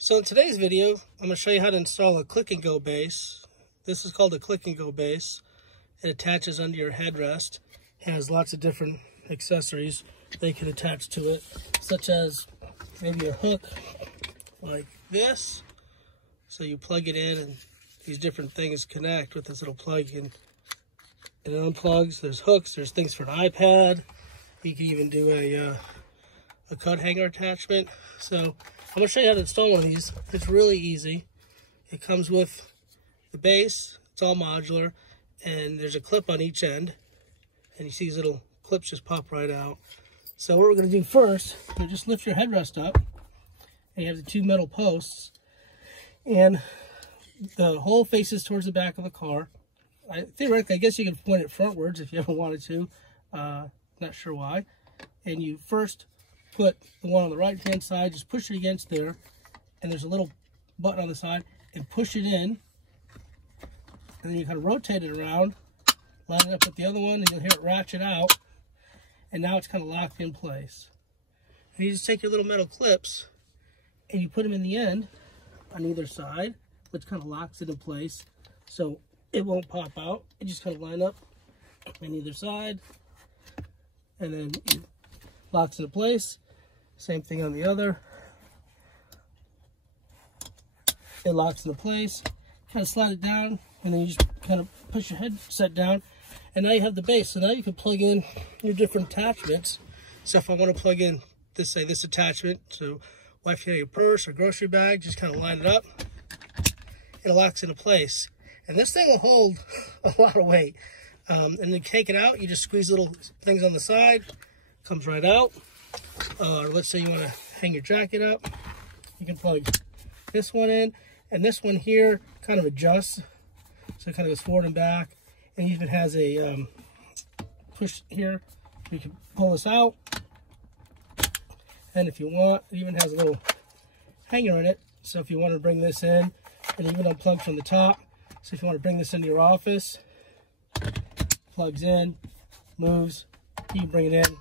So in today's video, I'm going to show you how to install a click and go base. This is called a click and go base. It attaches under your headrest. It has lots of different accessories they can attach to it, such as maybe a hook like this. So you plug it in and these different things connect with this little plug, and it unplugs. There's hooks, there's things for an iPad. You can even do a coat hanger attachment. So I'm going to show you how to install one of these. It's really easy. It comes with the base. It's all modular, and there's a clip on each end, and you see these little clips just pop right out. So what we're going to do first, you just lift your headrest up, and you have the two metal posts, and the hole faces towards the back of the car. Theoretically, I guess you can point it frontwards if you ever wanted to. Not sure why. And you first put the one on the right hand side, just push it against there, and there's a little button on the side, and push it in, and then you kind of rotate it around, line it up with the other one, and you'll hear it ratchet out, and now it's kind of locked in place. And you just take your little metal clips and you put them in the end on either side, which kind of locks it in place so it won't pop out. It just kind of line up on either side, and then it locks into place. Same thing on the other. It locks into place. Kind of slide it down, and then you just kind of push your headset down, and now you have the base. So now you can plug in your different attachments. So if I want to plug in this, say this attachment, so wife, your purse or grocery bag, just kind of line it up. It locks into place, and this thing will hold a lot of weight. And then take it out, you just squeeze little things on the side, comes right out. Or let's say you want to hang your jacket up, you can plug this one in, and this one here kind of adjusts, so it kind of goes forward and back, and even has a push here. You can pull this out, and if you want, it even has a little hanger in it, so if you want to bring this in, and even unplug from the top, so if you want to bring this into your office, plugs in, moves, you can bring it in,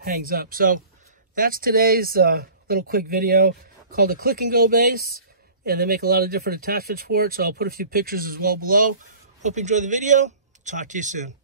hangs up. So that's today's little quick video called a click and go base, and they make a lot of different attachments for it, so I'll put a few pictures as well below. Hope you enjoy the video. Talk to you soon.